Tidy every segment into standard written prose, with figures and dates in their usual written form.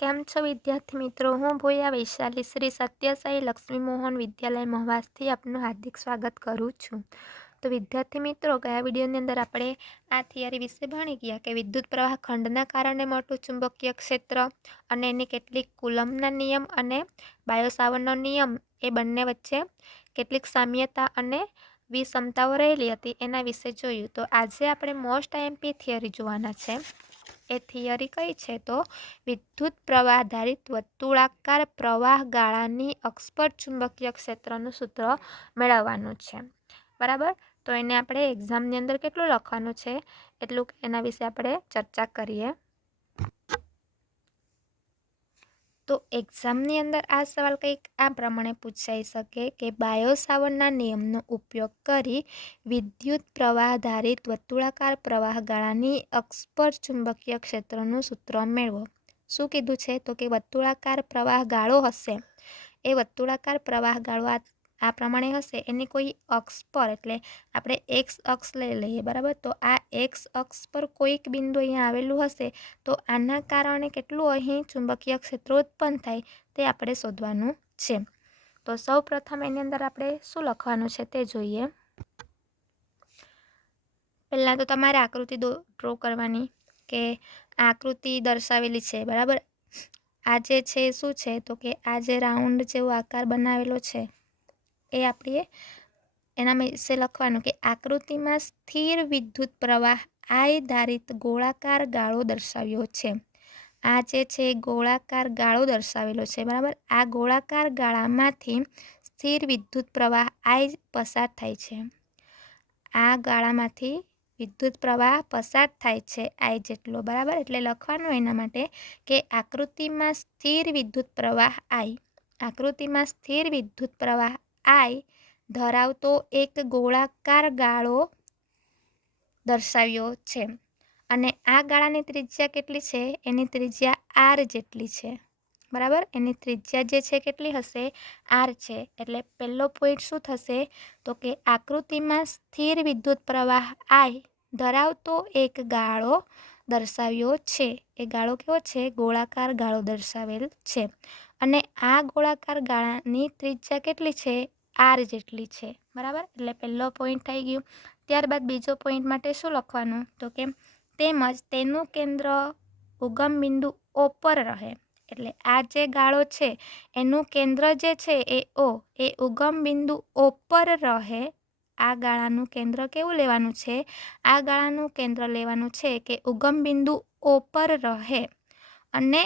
કેમ છો વિદ્યાર્થી મિત્રો? હું ભોયા વૈશાલી શ્રી સત્યસાઈ લક્ષ્મી મોહન વિદ્યાલય મહવાસથી આપનું હાર્દિક સ્વાગત કરું છું. તો વિદ્યાર્થી મિત્રો, ગયા વિડીયોની અંદર આપણે આ થિયરી વિશે ભણી ગયા કે વિદ્યુત પ્રવાહ ખંડના કારણે મળતું ચુંબકીય ક્ષેત્ર અને એની કેટલીક કુલમના નિયમ અને બાયો-સાવર્ટનો નિયમ એ બંને વચ્ચે કેટલીક સામ્યતા અને વિષમતાઓ રહેલી હતી એના વિશે જોયું. તો આજે આપણે મોસ્ટ આઈએમપી થિયરી જોવાના છે. એ થિયરી કઈ છે? તો વિદ્યુત પ્રવાહ આધારિત વર્તુળાકાર પ્રવાહ ગાળાની અક્ષ પર ચુંબકીય ક્ષેત્રનું સૂત્ર મેળવવાનું છે. બરાબર? તો એને આપણે એક્ઝામની અંદર કેટલું લખવાનું છે એટલું એના વિશે આપણે ચર્ચા કરીએ. તો એક્ઝામની અંદર આ સવાલ કંઈક આ પ્રમાણે પૂછાઈ શકે કે બાયો-સાવર્ટના નિયમનો ઉપયોગ કરી વિદ્યુત પ્રવાહ આધારિત વર્તુળાકાર પ્રવાહ ગાળાની અક્ષ પર ચુંબકીય ક્ષેત્રનું સૂત્ર મેળવો. શું કીધું છે? તો કે વર્તુળાકાર પ્રવાહ ગાળો હશે, એ વર્તુળાકાર પ્રવાહ ગાળો આ પ્રમાણે હશે, એની કોઈ અક્ષ પર, એટલે આપણે એક્સ અક્ષ લઈ લઈએ. બરાબર? તો આ એક્સ અક્ષ પર કોઈક બિંદુ અહીંયા આવેલું હશે, તો આના કારણે કેટલું અહીં ચુંબકીય ક્ષેત્ર ઉત્પન્ન થાય તે આપણે શોધવાનું છે. તો સૌ પ્રથમ એની અંદર આપણે શું લખવાનું છે તે જોઈએ. પહેલાં તો તમારે આકૃતિ ડ્રો કરવાની કે આ આકૃતિ દર્શાવેલી છે. બરાબર? આ જે છે શું છે? તો કે આ જે રાઉન્ડ જેવો આકાર બનાવેલો છે એ આપણે એના વિશે લખવાનું કે આકૃતિમાં સ્થિર વિદ્યુત પ્રવાહ આઈ ધારિત ગોળાકાર ગાળો દર્શાવ્યો છે. આ જે છે ગોળાકાર ગાળો દર્શાવેલો છે. બરાબર? આ ગોળાકાર ગાળામાંથી સ્થિર વિદ્યુત પ્રવાહ આઈ પસાર થાય છે. આ ગાળામાંથી વિદ્યુત પ્રવાહ પસાર થાય છે આઈ જેટલો. બરાબર? એટલે લખવાનું એના માટે કે આકૃતિમાં સ્થિર વિદ્યુત પ્રવાહ આઈ, આકૃતિમાં સ્થિર વિદ્યુત પ્રવાહ આઈ ધરાવતો એક ગોળાકાર ગાળો દર્શાવ્યો છે. અને આ ગાળાની ત્રિજ્યા કેટલી છે? એની ત્રિજ્યા આર જેટલી છે. બરાબર? એની ત્રિજ્યા જે છે કેટલી હશે? આર છે. એટલે પહેલો પોઈન્ટ શું થશે? તો કે આકૃતિમાં સ્થિર વિદ્યુત પ્રવાહ આઈ ધરાવતો એક ગાળો દર્શાવ્યો છે. એ ગાળો કેવો છે? ગોળાકાર ગાળો દર્શાવેલ છે. અને આ ગોળાકાર ગાળાની ત્રિજ્યા કેટલી છે? આર જેટલી છે. બરાબર? એટલે પહેલો પોઈન્ટ થઈ ગયું. ત્યારબાદ બીજો પોઈન્ટ માટે શું લખવાનું? તો કે તેમજ તેનું કેન્દ્ર ઉગમ બિંદુ ઓ પર રહે. એટલે આ જે ગાળો છે એનું કેન્દ્ર જે છે એ ઓ, એ ઉગમ બિંદુ ઓ પર રહે. આ ગાળાનું કેન્દ્ર કેવું લેવાનું છે? આ ગાળાનું કેન્દ્ર લેવાનું છે કે ઉગમ બિંદુ ઓ પર રહે અને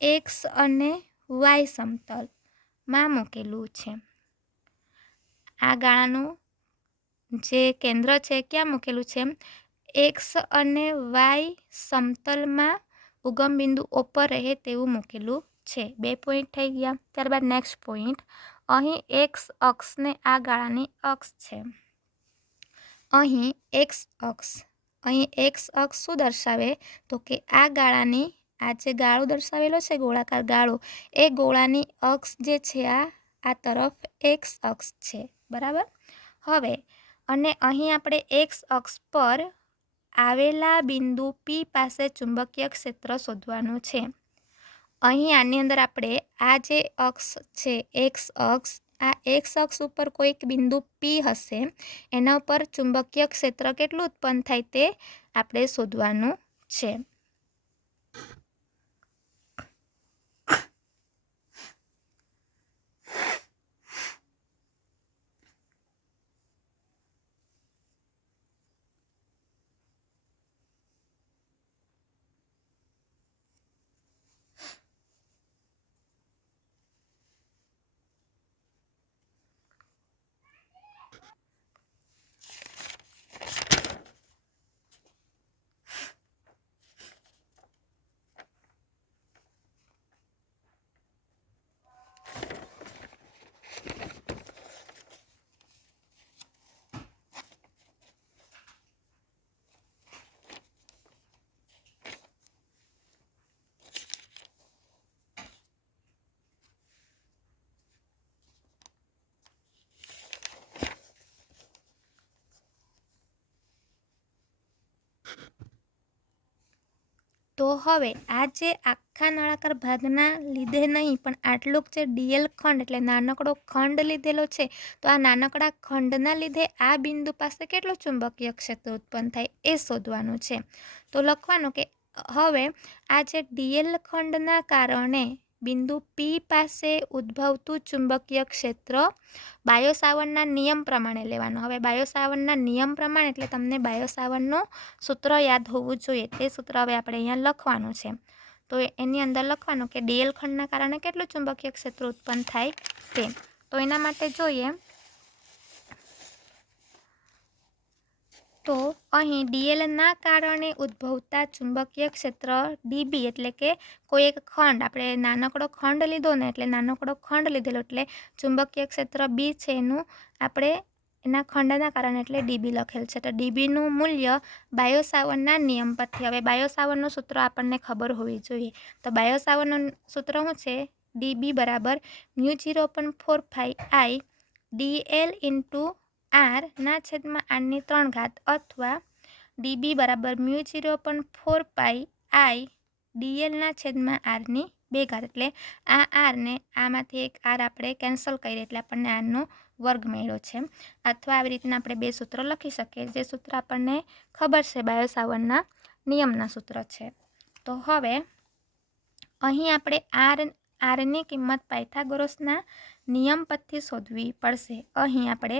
એક્સ અને વાય સમતલમાં મૂકેલું છે. આ ગાળાનું જે કેન્દ્ર છે ક્યાં મૂકેલું છે? એક્સ અને વાય સમતલમાં ઉગમ બિંદુ ઉપર રહે તેવું મૂકેલું છે. 2 પોઈન્ટ થઈ ગયા. ત્યારબાદ નેક્સ્ટ પોઈન્ટ, અહીં એક્સ અક્ષને આ ગાળાની અક્ષ છે. અહીં એક્સ અક્ષ શું દર્શાવે? તો કે આ ગાળાની, આ જે ગાળો દર્શાવેલો છે ગોળાકાર ગાળો, એ ગોળાની અક્ષ જે છે આ તરફ એક્સ અક્ષ છે. બરાબર? હવે અને અહીં આપણે એક્સ અક્ષ પર આવેલા બિંદુ પી પાસે ચુંબકીય ક્ષેત્ર શોધવાનું છે. અહીં આની અંદર આપણે આ જે અક્ષ છે એક્સ અક્ષ, આ એક્સ અક્ષ ઉપર કોઈક બિંદુ પી હશે, એના ઉપર ચુંબકીય ક્ષેત્ર કેટલું ઉત્પન્ન થાય તે આપણે શોધવાનું છે. તો હવે આ જે આખા નળાકાર ભાગના લીધે નહીં પણ આટલુંક જે ડીએલ ખંડ એટલે નાનકડો ખંડ લીધેલો છે, તો આ નાનકડા ખંડના લીધે આ બિંદુ પાસે કેટલું ચુંબકીય ક્ષેત્ર ઉત્પન્ન થાય એ શોધવાનું છે. તો લખવાનું કે હવે આ જે ડીએલ ખંડના કારણે બિંદુ પી પાસે ઉદ્ભવતું ચુંબકીય ક્ષેત્ર બાયો-સાવર્ટના નિયમ પ્રમાણે લેવાનું. હવે બાયો-સાવર્ટના નિયમ પ્રમાણે એટલે તમને બાયો-સાવર્ટનું સૂત્ર યાદ હોવું જોઈએ. તે સૂત્ર હવે આપણે અહીંયા લખવાનું છે. તો એની અંદર લખવાનું કે ડીએલ ખંડના કારણે કેટલું ચુંબકીય ક્ષેત્ર ઉત્પન્ન થાય તે. તો એના માટે જોઈએ તો અહીં ડીએલના કારણે ઉદ્ભવતા ચુંબકીય ક્ષેત્ર ડીબી એટલે કે કોઈ એક ખંડ, આપણે નાનકડો ખંડ લીધો ને એટલે નાનકડો ખંડ લીધેલો એટલે ચુંબકીય ક્ષેત્ર બી છે એનું આપણે એના ખંડના કારણે એટલે ડીબી લખેલ છે. તો ડીબીનું મૂલ્ય બાયો-સાવર્ટના નિયમ પરથી, હવે બાયો-સાવર્ટનું સૂત્ર આપણને ખબર હોવી જોઈએ. તો બાયો-સાવર્ટનું સૂત્ર શું છે? ડીબી બરાબર μ0.45 I DL ઇન્ટુ r/r3 અથવા ડીબી બરાબર μ0.4π I DL/r2 એટલે આ આર ને આમાંથી એક આર આપણે કેન્સલ કરીએ એટલે આપણને આરનો વર્ગ મળ્યો છે. અથવા આવી રીતના આપણે બે સૂત્ર લખી શકીએ, જે સૂત્ર આપણને ખબર છે બાયો-સાવર્ટના નિયમના સૂત્ર છે. તો હવે અહીં આપણે આરની કિંમત પાયથાગોરસના નિયમ પરથી શોધવી પડશે. અહીં આપણે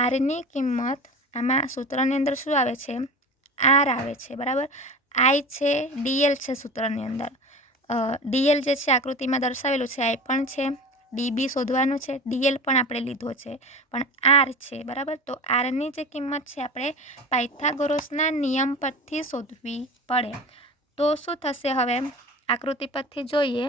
આરની કિંમત આમાં સૂત્રની અંદર શું આવે છે? આર આવે છે, બરાબર. આઈ છે, ડીએલ છે સૂત્રની અંદર. ડીએલ જે છે આકૃતિમાં દર્શાવેલું છે, આઈ પણ છે. ડીબી શોધવાનું છે, ડીએલ પણ આપણે લીધો છે, પણ આર છે, બરાબર. તો આરની જે કિંમત છે આપણે પાયથાગોરસના નિયમ પરથી શોધવી પડે. તો શું થશે? હવે આકૃતિ પરથી જોઈએ.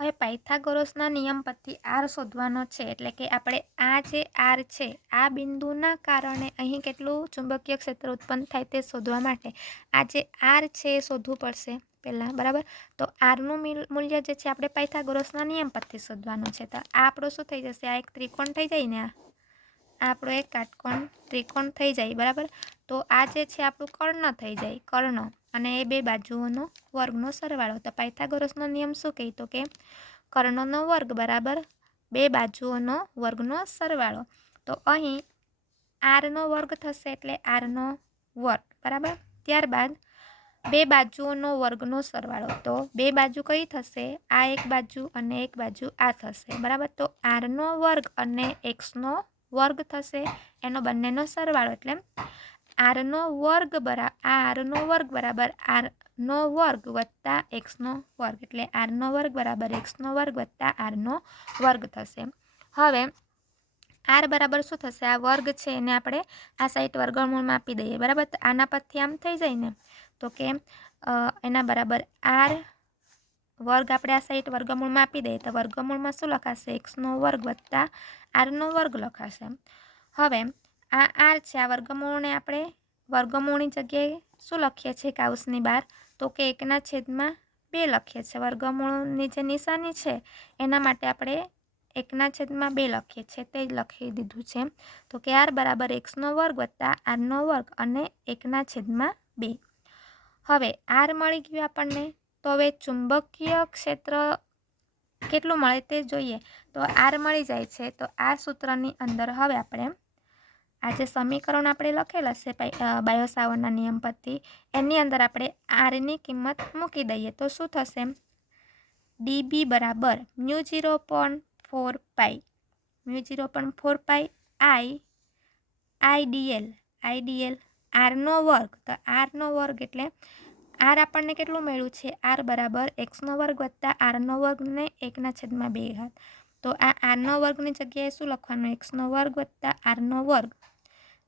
હવે પાયથાગોરસના નિયમ પરથી આર શોધવાનો છે એટલે કે આપણે આ જે આર છે આ બિંદુના કારણે અહીં કેટલું ચુંબકીય ક્ષેત્ર ઉત્પન્ન થાય તે શોધવા માટે આ જે આર છે એ શોધવું પડશે પહેલાં, બરાબર. તો આરનું મૂલ્ય જે છે આપણે પાયથાગોરસના નિયમ પરથી શોધવાનું છે. તો આ આપણો શું થઈ જશે? આ એક ત્રિકોણ થઈ જાય ને, આ આપણો એક કાટકોણ ત્રિકોણ થઈ જાય, બરાબર. તો આ જે છે આપણું કર્ણ થઈ જાય, કર્ણ, અને એ બે બાજુઓનો વર્ગનો સરવાળો. તો પાયથાગોરસનો નિયમ શું કહે? તો કે કર્ણનો વર્ગ બરાબર બે બાજુઓનો વર્ગનો સરવાળો. તો અહીં આરનો વર્ગ થશે એટલે આરનો વર્ગ, બરાબર. ત્યારબાદ બે બાજુઓનો વર્ગનો સરવાળો. તો બે બાજુ કઈ થશે? આ એક બાજુ અને એક બાજુ આ થશે, બરાબર. તો આરનો વર્ગ અને એક્સનો વર્ગ થશે, એનો બંનેનો સરવાળો. એટલે આરનો વર્ગ બરાબર આરનો વર્ગ વત્તા એક્સનો વર્ગ, એટલે આરનો વર્ગ બરાબર એક્સનો વર્ગ વત્તા આરનો વર્ગ થશે. હવે આર બરાબર શું થશે? આ વર્ગ છે એને આપણે આ સાઈડ વર્ગમૂળમાં આપી દઈએ, બરાબર. તો આના પરથી આમ થઈ જાય ને, તો કે એના બરાબર આર વર્ગ આપણે આ સાઈડ વર્ગમૂળમાં આપી દઈએ તો વર્ગમૂળમાં શું લખાશે? એક્સનો વર્ગ વત્તા આરનો વર્ગ લખાશે. હવે આ આર છે, આ વર્ગમૂળને આપણે વર્ગમૂળની જગ્યાએ શું લખીએ છીએ કાઉસની બહાર? તો કે 1/2 લખીએ છીએ. વર્ગમૂળની જે નિશાની છે એના માટે આપણે 1/2 લખીએ છીએ, તે જ લખી દીધું છે. તો કે આર બરાબર એક્સનો વર્ગ વત્તા આરનો વર્ગ અને 1/2. હવે આર મળી ગયું આપણને. તો હવે ચુંબકીય ક્ષેત્ર કેટલું મળે તે જોઈએ. તો આર મળી જાય છે, તો આ સૂત્રની અંદર હવે આપણે આ જે સમીકરણ આપણે લખેલા છે બાયો-સાવર્ટના નિયમ પરથી, એની અંદર આપણે આરની કિંમત મૂકી દઈએ તો શું થશે? ડીબી બરાબર μ0.4π IDL આરનો વર્ગ. તો આરનો વર્ગ એટલે આર આપણને કેટલું મળ્યું છે? આર બરાબર એક્સનો વર્ગ વત્તા આરનો વર્ગ ને 1/2. તો આ આરનો વર્ગની જગ્યાએ શું લખવાનું? એક્સનો વર્ગ વત્તા આરનો વર્ગ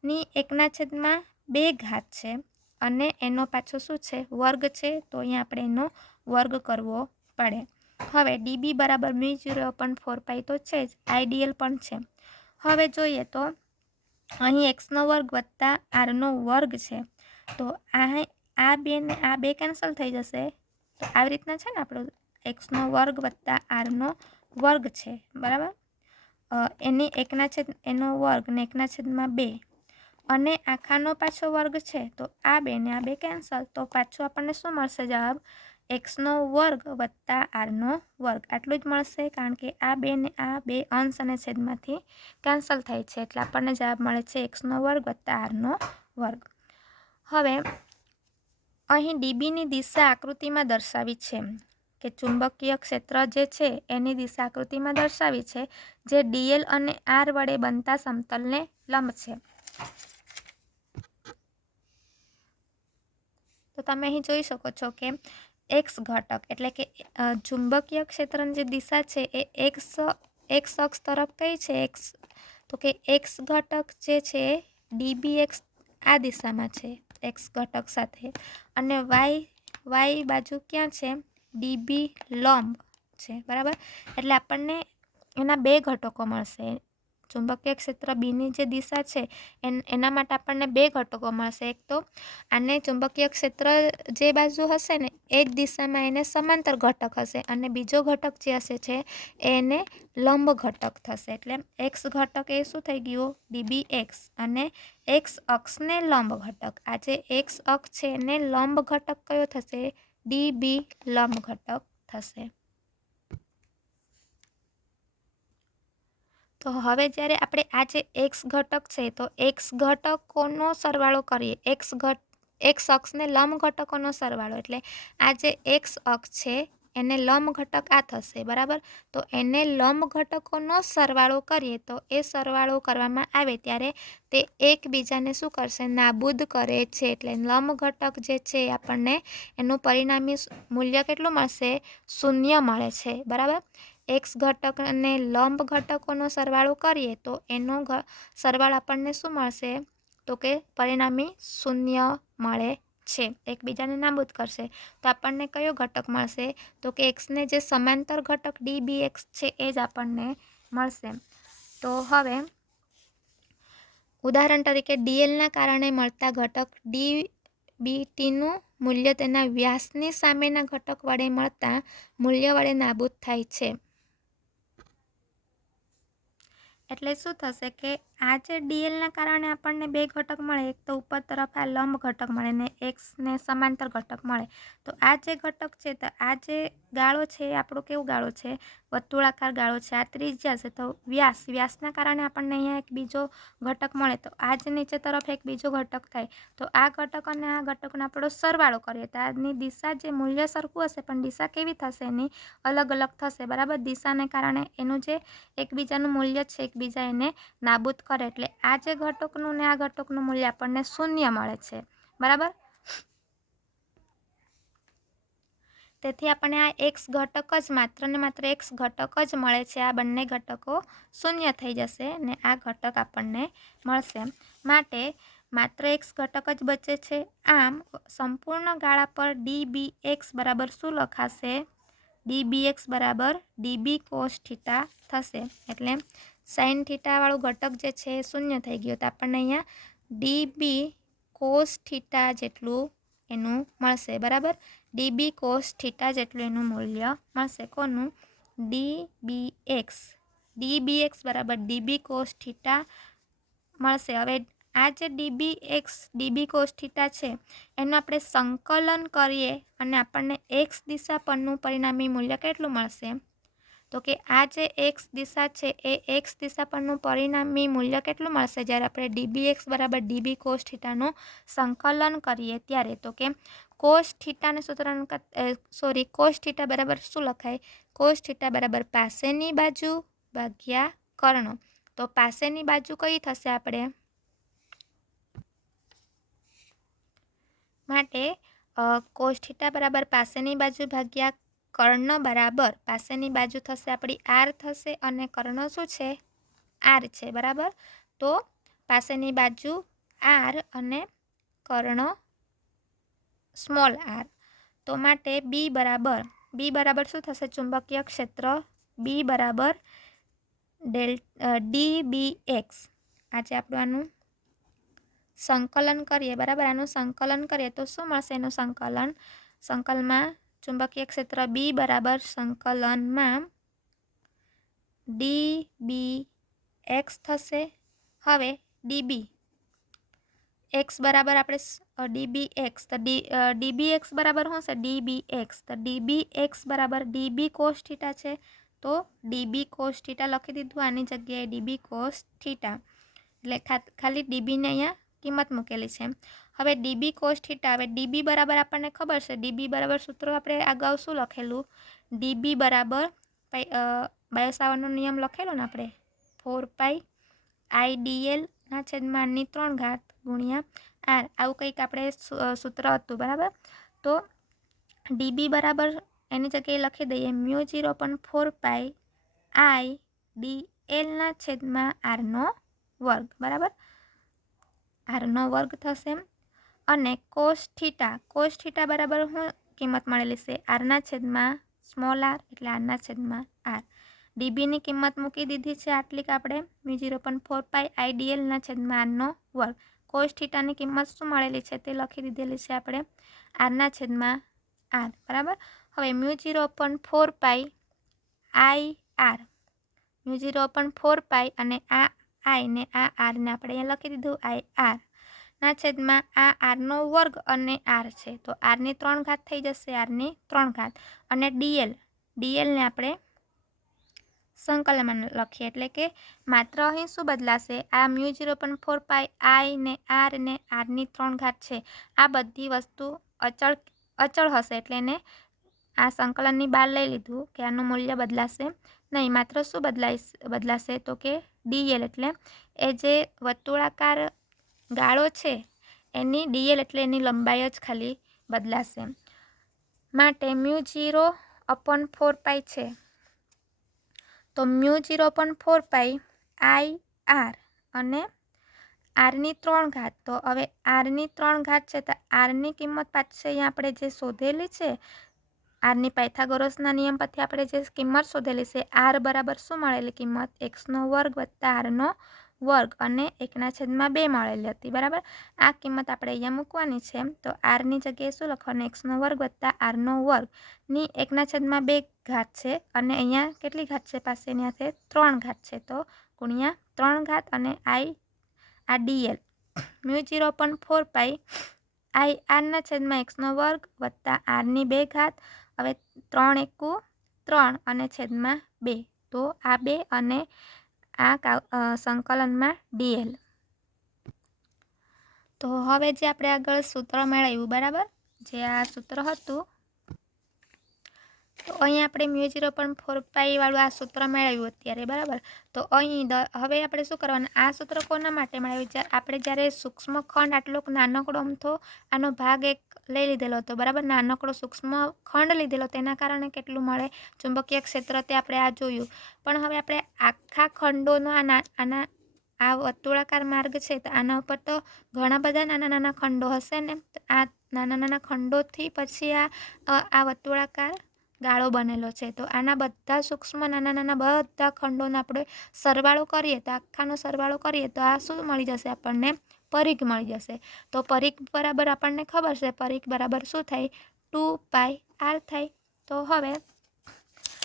ની 1/2 છે અને એનો પાછો શું છે? વર્ગ છે. તો અહીંયા આપણે એનો વર્ગ કરવો પડે. હવે ડીબી બરાબર μ0.4π તો છે જ, આઈડીએલ પણ છે. હવે જોઈએ તો અહીં એક્સનો વર્ગ વત્તા આરનો વર્ગ છે, તો આ બે કેન્સલ થઈ જશે. તો આવી રીતના છે ને આપણો એક્સનો વર્ગ વત્તા આરનો વર્ગ છે, બરાબર. એનો વર્ગ ને 1/2 અને આખાનો પાછો વર્ગ છે તો આ બે ને આ બે કેન્સલ, તો પાછું આપણને શું મળશે જવાબ? એક્સનો વર્ગ વત્તા આરનો વર્ગ આટલું જ મળશે, કારણ કે આ બે અંશ અને છેદમાંથી કેન્સલ થાય છે એટલે આપણને જવાબ મળે છે એક્સનો વર્ગ વત્તા આરનો વર્ગ. હવે અહીં ડીબીની દિશા આકૃતિમાં દર્શાવી છે કે ચુંબકીય ક્ષેત્ર જે છે એની દિશા આકૃતિમાં દર્શાવી છે જે ડીએલ અને આર વડે બનતા સમતલને લંબ છે. તો તમે અહીં જોઈ શકો છો કે એક્સ ઘટક એટલે કે ચુંબકીય ક્ષેત્રની જે દિશા છે એ એક્સ અક્ષ તરફ કઈ છે? એક્સ, તો કે એક્સ ઘટક જે છે ડીબી એક્સ આ દિશામાં છે એક્સ ઘટક સાથે, અને વાય બાજુ ક્યાં છે? ડીબી લંબ છે, બરાબર. એટલે આપણને એના બે ઘટકો મળશે. ચુંબકીય ક્ષેત્ર બીની જે દિશા છે એના માટે આપણને બે ઘટકો મળશે. એક તો આને ચુંબકીય ક્ષેત્ર જે બાજુ હશે ને એ જ દિશામાં એને સમાંતર ઘટક હશે, અને બીજો ઘટક જે હશે છે એને લંબ ઘટક થશે. એટલે એક્સ ઘટક એ શું થઈ ગયું? ડીબી એક્સ, અને એક્સ અક્ષને લંબ ઘટક, આ જે એક્સ અક્ષ છે એને લંબ ઘટક કયો થશે? ડીબી લંબ ઘટક થશે. તો હવે જ્યારે આપણે આ જે એક્સ ઘટક છે તો એક્સ ઘટકોનો સરવાળો કરીએ, એક્સ અક્ષને લંબ ઘટકોનો સરવાળો, એટલે આ જે એક્સ અક્ષ છે એને લંબ ઘટક આ થશે, બરાબર. તો એને લંબ ઘટકોનો સરવાળો કરીએ તો એ સરવાળો કરવામાં આવે ત્યારે તે એકબીજાને શું કરશે? નાબૂદ કરે છે. એટલે લંબ ઘટક જે છે આપણને એનું પરિણામી મૂલ્ય કેટલું મળશે? 0 મળે છે, બરાબર. એક્સ ઘટક અને લંબ ઘટકોનો સરવાળો કરીએ તો એનો સરવાળો આપણને શું મળશે? તો કે પરિણામી 0 મળે છે, એકબીજાને નાબૂદ કરશે. તો આપણને કયો ઘટક મળશે? તો કે એક્સને જે સમાંતર ઘટક ડીબી એક્સ છે એ જ આપણને મળશે. તો હવે ઉદાહરણ તરીકે ડીએલના કારણે મળતા ઘટક ડીબીટીનું મૂલ્ય તેના વ્યાસની સામેના ઘટક વડે મળતા મૂલ્ય વડે નાબૂદ થાય છે. એટલે શું થશે કે આ જે ડીએલના કારણે આપણને બે ઘટક મળે, એક તો ઉપર તરફ આ લંબ ઘટક મળે ને એક્સને સમાંતર ઘટક મળે. તો આ જે ઘટક છે તો આ જે ગાળો છે એ આપણો કેવો ગાળો છે? વર્તુળાકાર ગાળો છે. આ ત્રિજ્યા છે તો વ્યાસના કારણે આપણને અહીંયા એક બીજો ઘટક મળે, તો આ જ નીચે તરફ એક બીજો ઘટક થાય. તો આ ઘટક અને આ ઘટકનો આપણો સરવાળો કરીએ તો આની દિશા જે મૂલ્ય સરખું હશે પણ દિશા કેવી થશે? એની અલગ અલગ થશે, બરાબર. દિશાને કારણે એનું જે એકબીજાનું મૂલ્ય છે એકબીજા એને નાબૂદ કરે, એટલે આ જે ઘટકનું ને આ ઘટકનું મૂલ્ય આપણને 0 મળે છે, બરાબર. તેથી આપણને આ એક્સ ઘટક જ માત્ર ને માત્ર એક્સ ઘટક જ મળે છે. આ બંને ઘટકો 0 થઈ જશે ને આ ઘટક આપણને મળશે. માટે માત્ર એક્સ ઘટક જ બચે છે. આમ સંપૂર્ણ ગાળા પર ડીબી એક્સ બરાબર શું લખાશે? ડીબી એક્સ બરાબર ડીબી કોસ થીટા થશે. એટલે સાઇન થીટા વાળું ઘટક જે છે એ 0 થઈ ગયું, તો આપણને અહીંયા ડીબી કોસ થીટા જેટલું એનું મળશે, બરાબર. ડીબી કોસ થીટા જેટલું એનું મૂલ્ય મળશે. કોનું? ડીબી એક્સ બરાબર ડીબી કોસ થીટા મળશે. હવે આ જે ડીબી કોસ થીટા છે એનું આપણે સંકલન કરીએ અને આપણને એક્સ દિશા પરનું પરિણામી મૂલ્ય કેટલું મળશે? તો કે આ જે એક્સ દિશા છે એ એક્સ દિશા પરનું પરિણામી મૂલ્ય કેટલું મળશે જ્યારે આપણે ડીબી એક્સ બરાબર ડીબી કોસ થીટાનું સંકલન કરીએ ત્યારે? તો કે કોસ થીટાને કોસ થીટા બરાબર શું લખાય? કોસ થીટા બરાબર પાસેની બાજુ ભાગ્યા કર્ણ. તો પાસેની બાજુ કઈ થશે આપણે? માટે કોસ થીટા બરાબર પાસેની બાજુ ભાગ્યા કર્ણ બરાબર પાસેની બાજુ થશે આપણી આર થશે, અને કર્ણ શું છે? આર છે, બરાબર. તો પાસેની બાજુ આર અને કર્ણ સ્મોલ આર. તો માટે બી બરાબર શું થશે? ચુંબકીય ક્ષેત્ર બી બરાબર ડીબી એક્સ. આજે આપણું આનું સંકલન કરીએ, બરાબર. આનું સંકલન કરીએ તો શું મળશે? એનું સંકલનમાં ચુંબકીય ક્ષેત્ર બી બરાબર સંકલનમાં ડીબી એક્સ થશે. હવે ડીબી एक्स बराबर આપણે ડીબી એક્સ તો ડીબી એક્સ બરાબર શું છે ડીબી એક્સ તો ડીબી એક્સ બરાબર ડીબી કોસ થીટા છે તો ડીબી કોસ થીટા લખી દીધું આની જગ્યાએ ડીબી કોસ થીટા એટલે ખાલી ડીબીને અહીંયા કિંમત મૂકેલી છે હવે ડીબી કોસ થીટા હવે ડીબી બરાબર આપણને ખબર છે ડીબી બરાબર સૂત્ર આપણે અગાઉ શું લખેલું ડીબી બરાબર બાયોસાવરનો નિયમ લખેલો ને આપણે 4 પાઈ IDL ના છેદમાં આરની 3 ઘાત ગુણ્યા આર આવું કંઈક આપણે સૂત્ર હતું બરાબર તો ડીબી બરાબર એની જગ્યાએ લખી દઈએ μ0.4 પાઈ IDL ના છેદમાં આરનો વર્ગ બરાબર આરનો વર્ગ થશે અને કોસ થીટા બરાબર શું કિંમત મળેલી છે આરના છેદમાં સ્મોલ આર એટલે આરના છેદમાં આર ડીબીની કિંમત મૂકી દીધી છે આટલી કે આપણે μ0.4 પાઈ IDL ના છેદમાં આરનો વર્ગ કોસ થીટાની કિંમત શું મળેલી છે તે લખી દીધેલી છે આપણે આરના છેદમાં આર બરાબર હવે μ0.4 પાઈ IR μ0.4 પાઈ અને આ આઈ ને આ આરને આપણે અહીંયા લખી દીધું IR ના છેદમાં આ આરનો વર્ગ અને આર છે તો આરની 3 ઘાત થઈ જશે આરની 3 ઘાત અને ડીએલને આપણે સંકલનમાં લખીએ એટલે કે માત્ર અહીં શું બદલાશે આ μ0.4 પાઈ આઈ ને આરની 3 ઘાત છે આ બધી વસ્તુ અચળ હશે એટલે એને આ સંકલનની બહાર લઈ લીધું કે આનું મૂલ્ય બદલાશે નહીં માત્ર શું બદલાશે તો કે ડીએલ એટલે એ જે વર્તુળાકાર ગાળો છે એની ડીએલ એટલે એની લંબાઈ જ ખાલી બદલાશે માટે μ0/4 પાઈ છે તો μ0.4 પાઈ IR અને આરની 3 ઘાત તો હવે આરની 3 ઘાત છે તો આરની કિંમત પાછી અહીંયા આપણે જે શોધેલી છે આરની પાયથાગોરસના નિયમ પરથી આપણે જે કિંમત શોધેલી છે આર બરાબર શું મળેલી કિંમત એક્સનો વર્ગ વત્તા આરનો વર્ગ અને 1/2 મળેલી હતી બરાબર આ કિંમત આપણે અહીંયા મૂકવાની છે તો આરની જગ્યાએ શું લખવાનું એક્સનો વર્ગ વત્તા આરનો વર્ગની 1/2 ઘાત છે અને અહીંયા કેટલી ઘાત છે પાસેની હાથે 3 ઘાત છે તો ગુણ્યા 3 ઘાત અને આ ડીએલ μ0.4 પાઈ IR ના છેદમાં એક્સનો વર્ગ વત્તા આરની 2 ઘાત હવે 3 એકુ 3 અને છેદમાં 2 તો આ 2 અને આ સંકલનમાં ડીએલ તો હવે જે આપણે આગળ સૂત્ર મેળવ્યું બરાબર જે આ સૂત્ર હતું તો અહીં આપણે μ0.4 પાઈ વાળું આ સૂત્ર મેળવ્યું અત્યારે બરાબર તો અહીં હવે આપણે શું કરવાનું આ સૂત્ર કોના માટે મેળવ્યું આપણે જ્યારે સૂક્ષ્મ ખંડ આટલો નાનકડો અમથો આનો ભાગ એક લઈ લીધેલો હતો બરાબર નાનકડો સૂક્ષ્મ ખંડ લીધેલો તેના કારણે કેટલું મળે ચુંબકીય ક્ષેત્ર તે આપણે આ જોયું પણ હવે આપણે આખા ખંડોનો આ વર્તુળાકાર માર્ગ છે તો આના ઉપર તો ઘણા બધા નાના નાના ખંડો હશે ને આ નાના નાના ખંડોથી પછી આ વર્તુળાકાર ગાળો બનેલો છે તો આના બધા સૂક્ષ્મ નાના નાના બધા ખંડોનો આપણે સરવાળો કરીએ તો આખાનો સરવાળો કરીએ તો આ શું મળી જશે આપણને પરિઘ મળી જશે તો પરિઘ બરાબર આપણને ખબર છે પરિઘ બરાબર શું થાય 2πr થાય તો હવે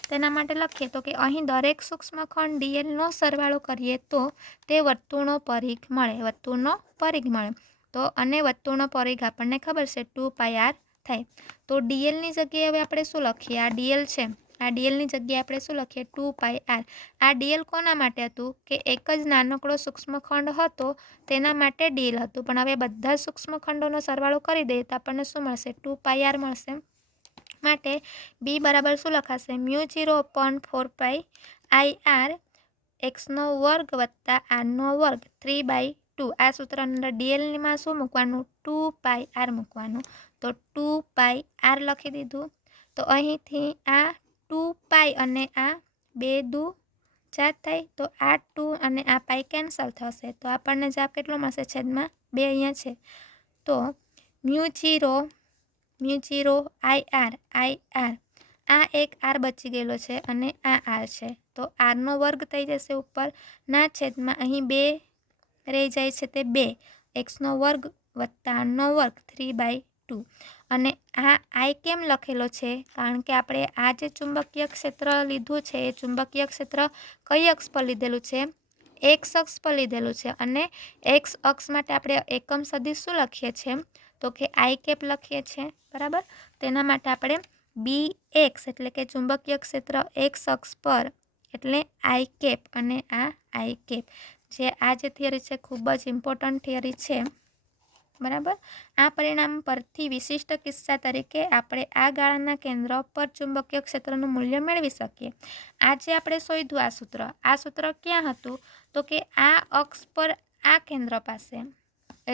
તેના માટે લખીએ તો કે અહીં દરેક સૂક્ષ્મ ખંડ ડીએલનો સરવાળો કરીએ તો તે વર્તુળનો પરિઘ મળે તો અને વર્તુળનો પરિઘ આપણને ખબર છે 2πr થાય તો ડીએલની જગ્યાએ હવે આપણે શું લખીએ આ ડીએલ છે આ ડીએલની જગ્યાએ આપણે શું લખીએ 2πr આ ડીએલ કોના માટે હતું કે એક જ નાનકડો સૂક્ષ્મ ખંડ હતો તેના માટે ડીએલ હતું પણ હવે બધા સૂક્ષ્મ ખંડોનો સરવાળો કરી દઈએ તો આપણને શું મળશે 2πr મળશે માટે બી બરાબર શું લખાશે μ0/4 પાઈ IR એક્સનો વર્ગ વત્તા આરનો વર્ગ 3/2 આ સૂત્ર અંદર ડીએલમાં શું મૂકવાનું 2πr મૂકવાનું તો 2πr લખી દીધું તો અહીંથી આ 2π અને આ 2 દુ 4 થાય તો આ 2 અને આ પાઈ કેન્સલ થશે તો આપણને જવાબ કેટલો મળશે છેદમાં 2 અહીંયા છે તો μ0 IR આ એક આર બચી ગયેલો છે અને આ આર છે તો આરનો વર્ગ થઈ જશે ઉપર ના છેદમાં અહીં 2 રહી જાય છે તે 2 એક્સનો વર્ગ વત્તા આરનો વર્ગ 3/2 અને આ આઈ કેમ લખેલો છે કારણ કે આપણે આ જે ચુંબકીય ક્ષેત્ર લીધું છે એ ચુંબકીય ક્ષેત્ર કઈ અક્ષ પર લીધેલું છે एक्स अक्ष पर लीधेलुं छे अने एक्स अक्ष माटे आपणे एकम सदिश शुं लखीए छीए तो के आई केप लखीए छीए बराबर। तेना माटे आपणे बी एक्स एटले के चुंबकीय क्षेत्र एक्स अक्ष पर एटले आई केप अने आ आई केप जे आ जे थियरी छे खूब ज इम्पोर्टન્ટ थियरी छे बराबर। आ परिणाम परथी विशिष्ट किस्सा तरीके आपणे आ गाळाना केंद्र पर चुंबकीय क्षेत्रनुं मूल्य मेळवी सकीए। आज आपणे शोध्युं आ सूत्र क्यां हतुं तो के आ अक्ष पर आ केंद्र पासे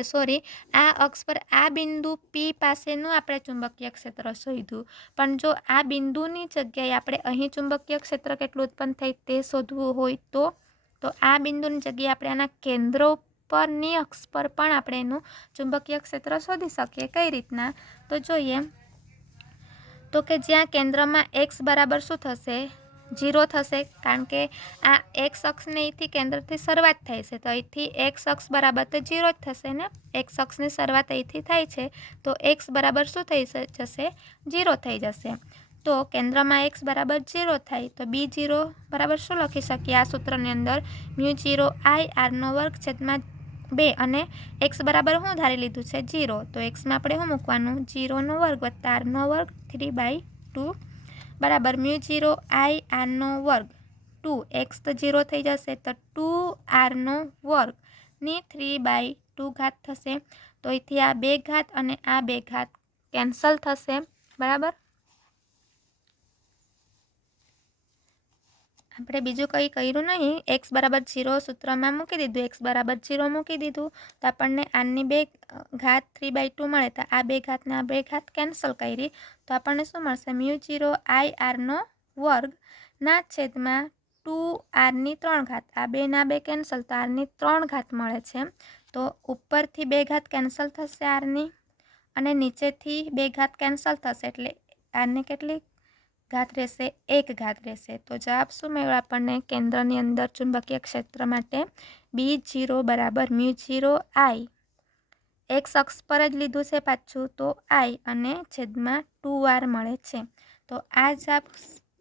सॉरी आ अक्ष पर आ बिंदु पी पासेनुं आपणे चुंबकीय क्षेत्र शोध्युं पण जो आ बिंदुनी जग्याए आपणे અહીં चुंबकीय क्षेत्र કેટલું ઉત્પન્ન થાય તે શોધવું હોય તો આ બિંદુની જગ્યાએ આપણે આના કેન્દ્રો પરની અક્ષ પર પણ આપણે એનું ચુંબકીય ક્ષેત્ર શોધી શકીએ। કઈ રીતના તો જોઈએ તો કે જ્યાં કેન્દ્રમાં x બરાબર શું થશે 0 થશે કારણ કે આ x અક્ષને અહીંથી કેન્દ્રથી શરૂઆત થાય છે તો અહીંથી x અક્ષ બરાબર તો 0 જ થશે ને। x અક્ષની શરૂઆત અહીંથી થાય છે તો x બરાબર શું થઈ જશે 0 થઈ જશે। तो केंद्र में एक्स बराबर 0 थाय तो बी 0 बराबर शू लखी सकीए आ सूत्र अंदर म्यू 0 आई आर नो वर्ग छेदमां 2 अने एक्स बराबर हूँ धारी लीधुं छे 0 तो एक्स में आपणे हूँ मूकवानुं 0 नो वर्ग वत्ता आर नो वर्ग 3/2 बराबर म्यू 0 आई आर नो वर्ग 2 एक्स तो 0 थई जशे तो 2 आर नो वर्ग नी 3/2 घात थशे तो अहींथी आ 2 घात अने आ 2 घात केन्सल थशे बराबर। આપણે બીજું કંઈ કર્યું નહીં एक्स बराबर 0 સૂત્રમાં મૂકી દીધું एक्स बराबर 0 મૂકી દીધું તો આપણને આની 2 ઘાત 3/2 મળે તો આ 2 ઘાતને આ 2 ઘાત કેન્સલ કરી તો આપણને શું મળશે म्यू 0 आई आरનો વર્ગના છેદમાં 2 આરની 3 ઘાત આ 2 ના 2 કેન્સલ તો આરની 3 ઘાત મળે છે તો ઉપરથી 2 ઘાત કેન્સલ થશે આરની અને નીચેથી 2 ઘાત કેન્સલ થશે એટલે આરની કેટલી घात रहेशे 1 घात रहेशे तो जवाब शू मेळव्यो आपणे केंद्रनी अंदर चुंबकीय क्षेत्र माटे B0 बराबर म्यू 0 आई एक्स अक्ष पर ज लीधुं छे पाछुं तो आई अने छेदमां 2r मळे छे। तो आ जवाब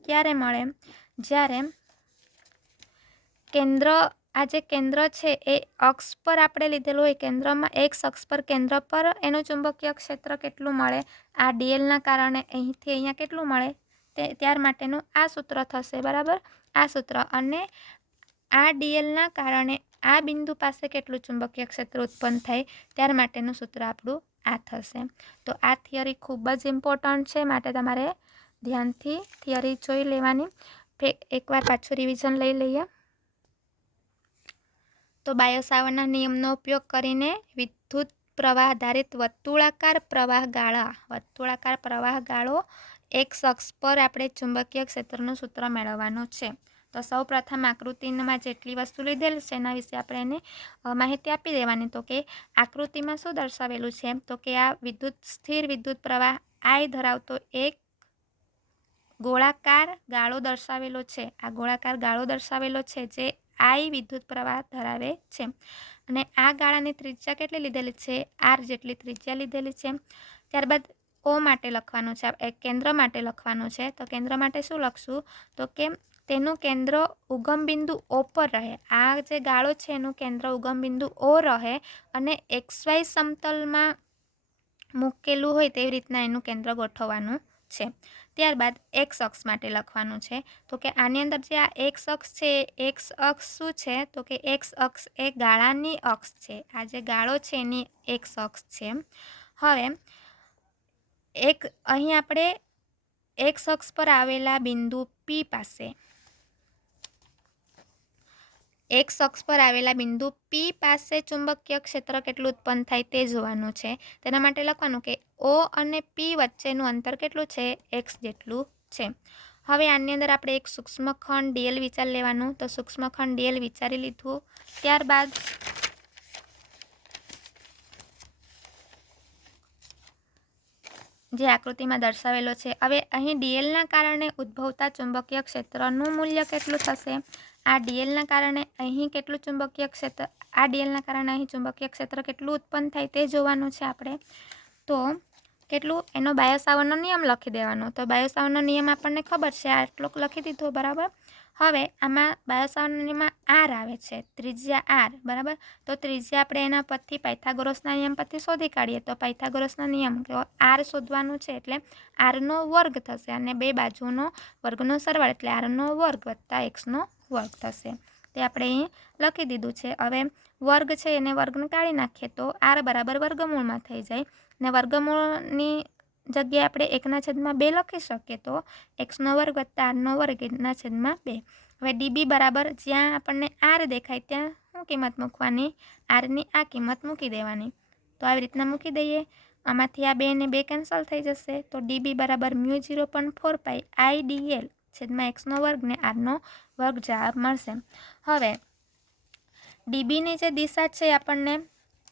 क्यारे मळे ज्यारे केंद्र आ जे केंद्र छे ए अक्ष पर आपणे लीधेलुं होय केंद्रमां एक्स अक्ष पर केंद्र पर एनुं चुंबकीय क्षेत्र केटलुं मळे आ डीएल ना कारणे અહીંથી અહીંયા કેટલું મળે त्यार माटेनुं आ सूत्र थशे बराबर। आ सूत्र अने आ डीएलना कारणे आ बिंदु पासे केटलुं चुंबकीय क्षेत्र उत्पन्न थाय त्यार माटेनुं सूत्र आपणुं आ थशे। तो आ थियरी खूब ज इम्पोर्टન્ટ छे माटे तमारे ध्यानथी थियरी जोई लेवानी। एकवार पाछुं रिविजन लई लईए तो बायो-सावर्टना नियमनो उपयोग करीने विद्युत प्रवाह आधारित वर्तुळाकार प्रवाह गाळो एक्स अक्ष पर आपणे चुंबकीय क्षेत्रनुं सूत्र मेळववानुं छे। तो सौ प्रथम आकृतिमां जेटली वस्तु लीधेल छे एना विषे आपणे एने माहिती आपी देवानी। तो के आकृतिमां शुं दर्शावेलुं छे तो के आ स्थिर विद्युत प्रवाह आई धरावतो एक गोळाकार गाळो दर्शावेलो छे। आ गोळाकार गाळो दर्शावेलो छे जे आई विद्युत प्रवाह धरावे छे अने आ गाळानी त्रिज्या केटली लीधेली छे आर जेटली त्रिज्या लीधेली छे। त्यारबाद ओ माटे लखवानुं छे एक केंद्र माटे लखवानुं छे तो केंद्र माटे शुं लखशुं तो के तेनुं केंद्र उगम बिंदु ओ पर रहे। आ जे गाळो छे एनुं केंद्र उगम बिंदु ओ रहे अने XY समतलमां मूकेलुं होय तेवी रीतना एनुं केंद्र गोठववानुं छे। त्यारबाद एक्स अक्ष माटे लखवानुं छे तो के आनी अंदर जे आ एक्स अक्ष छे एक्स अक्ष शुं छे तो के एक्स अक्ष ए गाळानी अक्ष छे। आ जे गाळो छे एनी एक्स अक्ष छे। हवे एक અહીં આપણે एक्स अक्ष पर आवेला बिंदु P पासे एक्स अक्ष पर आवेला बिंदु P पासे चुंबकीय क्षेत्र केटलुं उत्पन्न थाय ते जोवानुं छे। तेना माटे लखवानुं के O अने P वच्चेनुं अंतर केटलुं छे x जेटलुं छे। हवे आनी अंदर आपणे एक सूक्ष्मखंड डीएल विचारी लेवानुं तो सूक्ष्मखंड डीएल विचारी लीधुं। त्यारबाद जे आकृति में दर्शावेलो छे हवे अहीं डीएल ना कारणे उद्भवता चुंबकीय क्षेत्रनुं मूल्य केटलुं थशे। आ डीएल ना कारणे अहीं केटलुं चुंबकीय क्षेत्र आ डीएल ना कारणे अहीं चुंबकीय क्षेत्र केटलुं उत्पन्न थाय ते जोवानुं छे आपणे। तो केटलुं एनो बायो-सावर्टनो नियम लखी देवानो। तो बायो-सावर्टनो नियम आपणने खबर छे आटलो लखी दीधो बराबर। હવે આમાં બાયોસાવર્ણનીયમાં આર આવે છે, ત્રિજ્યા આર, બરાબર. તો ત્રિજ્યા આપણે એના પરથી પાયથાગોરસના નિયમ પરથી શોધી કાઢીએ તો પાયથાગોરસનો નિયમ આર શોધવાનું છે એટલે આરનો વર્ગ થશે અને બે બાજુનો વર્ગનો સરવાળો એટલે આરનો વર્ગ વત્તા એક્સનો વર્ગ થશે. તે આપણે અહીં લખી દીધું છે. હવે વર્ગ છે એને વર્ગને કાઢી નાખીએ તો આર બરાબર વર્ગમૂળમાં થઈ જાય ને વર્ગમૂળની જગ્યાએ આપણે 1/2 લખી શકીએ તો એક્સનો વર્ગ વત્તા આરનો વર્ગ 1/2. હવે ડીબી બરાબર જ્યાં આપણને આર દેખાય ત્યાં શું કિંમત મૂકવાની? આરની આ કિંમત મૂકી દેવાની. તો આવી રીતના મૂકી દઈએ. આમાંથી આ 2 ને 2 કેન્સલ થઈ જશે તો ડીબી બરાબર μ0.4π IDL છેદમાં એક્સનો વર્ગ ને આરનો વર્ગ જવાબ મળશે. હવે ડીબીની જે દિશા છે આપણને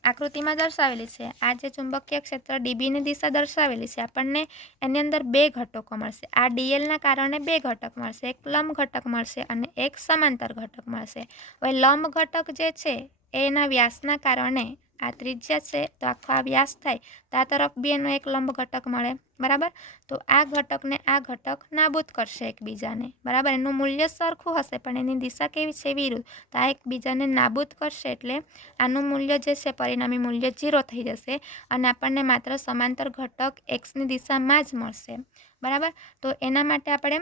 આકૃતિમાં દર્શાવેલી છે. આ જે ચુંબકીય ક્ષેત્ર ડીબીની દિશા દર્શાવેલી છે આપણને એની અંદર 2 ઘટકો મળશે. આ ડીએલના કારણે 2 ઘટક મળશે, એક લંબ ઘટક મળશે અને એક સમાંતર ઘટક મળશે. હવે લંબ ઘટક જે છે એના વ્યાસના કારણે આ ત્રિજ્યા છે તો આખો આ વ્યાસ થાય તો આ તરફ બી એનો એક લંબ ઘટક મળે, બરાબર. તો આ ઘટકને આ ઘટક નાબૂદ કરશે એકબીજાને, બરાબર. એનું મૂલ્ય સરખું હશે પણ એની દિશા કેવી છે? વિરુદ્ધ. તો આ એકબીજાને નાબૂદ કરશે એટલે આનું મૂલ્ય જે છે પરિણામી મૂલ્ય 0 થઈ જશે અને આપણને માત્ર સમાંતર ઘટક એક્સની દિશામાં જ મળશે, બરાબર. તો એના માટે આપણે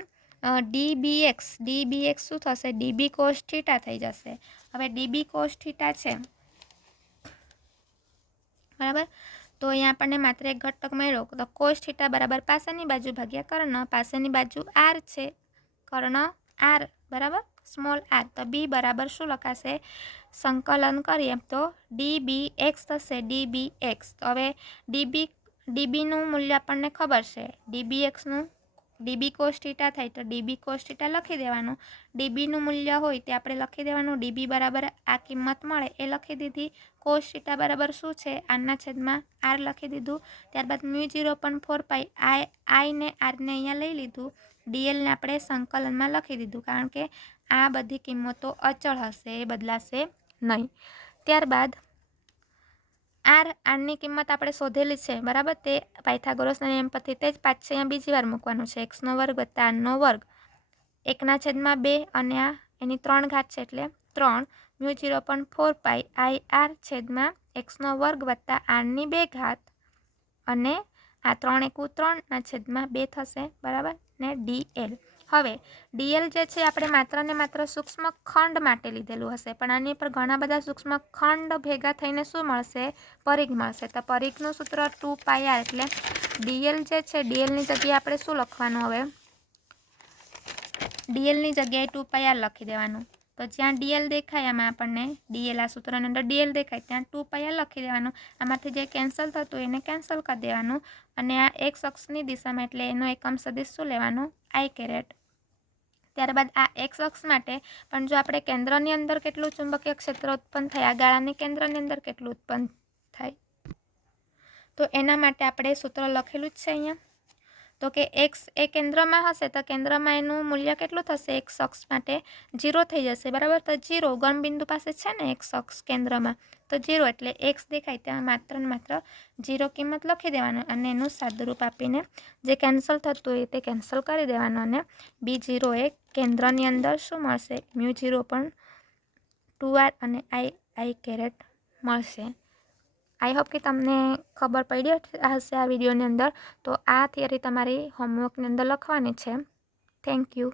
ડીબીએક્સ શું થશે? ડીબી કોસ થીટા થઈ જશે. હવે ડીબી કોસ થીટા છે, બરાબર. તો અહીંયા આપણને માત્ર એક ઘટક મળ્યો તો કોસ થીટા બરાબર પાસેની બાજુ ભાગ્યા કર્ણ. પાસેની બાજુ આર છે, કર્ણ આર, બરાબર, સ્મોલ આર. તો બી બરાબર શું લખાશે? સંકલન કરીએ તો ડીબી એક્સ થશે, ડીબી એક્સ. હવે ડીબીનું મૂલ્ય આપણને ખબર છે, ડીબી એક્સનું ડીબી કોસ થીટા થાય તો ડીબી કોસ થીટા લખી દેવાનું. ડીબીનું મૂલ્ય હોય તે આપણે લખી દેવાનું. ડીબી બરાબર આ કિંમત મળે એ લખી દીધી. કોસ થીટા બરાબર શું છે? આરના છેદમાં આર લખી દીધું. ત્યારબાદ μ0.4π આઈ ને આરને અહીંયા લઈ લીધું. ડીએલને આપણે સંકલનમાં લખી દીધું કારણ કે આ બધી કિંમતો અચળ હશે, એ બદલાશે નહીં. ત્યારબાદ આરની કિંમત આપણે શોધેલી છે, બરાબર. તે પાયથાગોરસના નિયમ પરથી તે જ પાછળ અહીંયા બીજી વાર મૂકવાનું છે. એક્સનો વર્ગ વત્તા આરનો વર્ગ 1/2 અને આ એની 3 ઘાત છે એટલે 3 μ0.4π આઈ આર છેદમાં એક્સનો વર્ગ વત્તા આરની 2 ઘાત અને આ 3 એકુ 3/2 થશે, બરાબર. ને ડીએલ. હવે ડીએલ જે છે આપણે માત્ર ને માત્ર સૂક્ષ્મ ખંડ માટે લીધેલું હશે પણ આની પર ઘણા બધા સૂક્ષ્મ ખંડ ભેગા થઈને શું મળશે? પરિઘ મળશે. તો પરિઘનું સૂત્ર 2πr એટલે ડીએલ જે છે ડીએલની જગ્યાએ આપણે શું લખવાનું? હવે ડીએલની જગ્યાએ 2πr લખી દેવાનું. તો જ્યાં ડીએલ દેખાય આમાં આપણને ડીએલ આ સૂત્રની અંદર ડીએલ દેખાય ત્યાં 2πr લખી દેવાનું. આમાંથી જે કેન્સલ થતું એને કેન્સલ કરી દેવાનું અને આ એક્સ અક્ષની દિશામાં એટલે એનો એકમ સદિશ શું લેવાનું? આઈ કેરેટ. ત્યારબાદ આ એક્સ અક્ષ માટે પણ જો આપણે કેન્દ્રની અંદર કેટલું ચુંબકીય ક્ષેત્ર ઉત્પન્ન થાય, આ ગાળાની કેન્દ્રની અંદર કેટલું ઉત્પન્ન થાય, તો એના માટે આપણે સૂત્ર લખેલું જ છે અહીંયા. તો કે એક્સ એ કેન્દ્રમાં હશે તો કેન્દ્રમાં એનું મૂલ્ય કેટલું થશે? એક્સ અક્ષ માટે 0 થઈ જશે, બરાબર. તો 0 ઉગમબિંદુ પાસે છે ને એક્સ અક્ષ કેન્દ્રમાં, તો 0 એટલે એક્સ દેખાય ત્યાં માત્ર ને માત્ર 0 કિંમત લખી દેવાનું અને એનું સાદુરૂપ આપીને જે કેન્સલ થતું હોય તે કેન્સલ કરી દેવાનું અને B0 એ કેન્દ્રની અંદર શું મળશે? μ0.2r અને આઈ કેરેટ મળશે. આઈ હોપ કે તમને ખબર પડી હશે આ વિડીયોની અંદર. તો આ થિયરી તમારી હોમવર્કની અંદર લખવાની છે. Thank you.